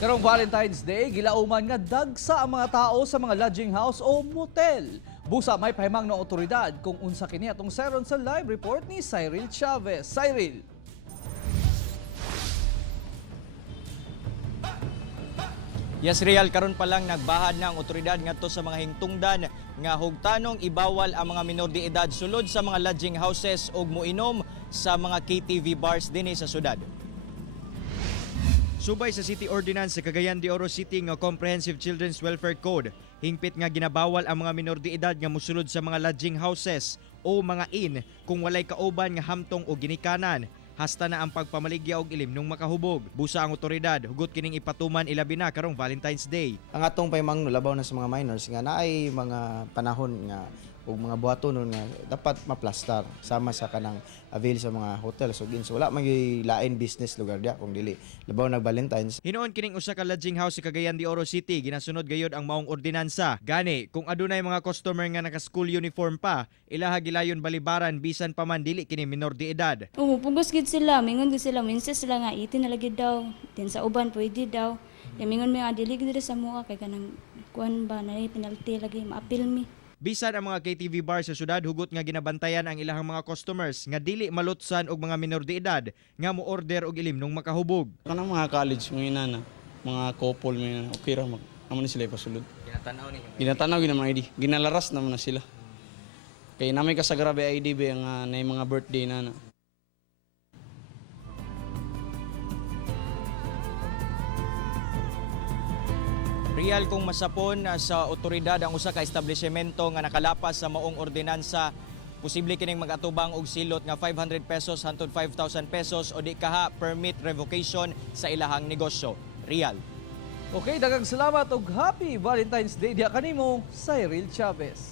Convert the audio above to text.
Karong Valentine's Day, gilauman nga dagsa ang mga tao sa mga lodging house o motel. Busa may pahimang ng otoridad kung unsa kini atong sayron sa live report ni Cyril Chavez. Cyril. Yes, Real, karon pa lang nagbahad na ang otoridad ngadto sa mga hingtungdan nga hugtanong ibawal ang mga minor de edad sulod sa mga lodging houses ug moinom sa mga KTV bars dinhi sa syudad. Subay sa City Ordinance sa Cagayan de Oro City nga Comprehensive Children's Welfare Code, hingpit nga ginabawal ang mga minor de edad nga mosulod sa mga lodging houses o mga inn kung walay kauban nga hamtong o ginikanan. Hasta na ang pagpamaligya og ilim nung makahubog. Busa ang otoridad, hugot kining ipatuman ilabi na karong Valentine's Day. Ang atong pahimangno labaw na sa mga minors nga naay mga panahon nga ug mga buhaton nga dapat maplastar sama sa kanang avail sa mga hotel so wala man lain business lugar dia kung dili labaw na Valentine's. Hinoon kining usa ka lodging house sa Cagayan de Oro City ginasunod gayud ang maong ordinansa. Gani kung adunay mga customer nga naka-school uniform pa, ilaha gilayon balibaran bisan pa man dili kini minor de edad. Oo, pugos gid sila, mingon gid sila, minsan sila nga 18 na lagi daw, din sa uban pwede daw. Mingon mi nga dili gid sa mua kay kanang kuan ba na penalty lagi maapil mi. Bisan ang mga KTV bar sa syudad hugot nga ginabantayan ang ilahang mga customers nga dili malutsan og mga minor de edad nga mo order og ilim nung makahubog. Kanang mga college mga inana, mga couple mga okay ra amo ni sila ipasulod. Ginatanaw ninyo. Ginatanaw gid mga ID. Ginalaras naman na sila. Kay namay ka sa grabe ID ba nga na mga birthday na. Real kung masapon sa otoridad ang usa ka establisemento nga nakalapas sa maong ordinansa, posible kining mag-atubang og silot nga 500 pesos hangtod 5,000 pesos o di kaha permit revocation sa ilahang negosyo. Real. Okay, daghang salamat ug happy Valentine's Day diha kanimo, Cyril Chavez.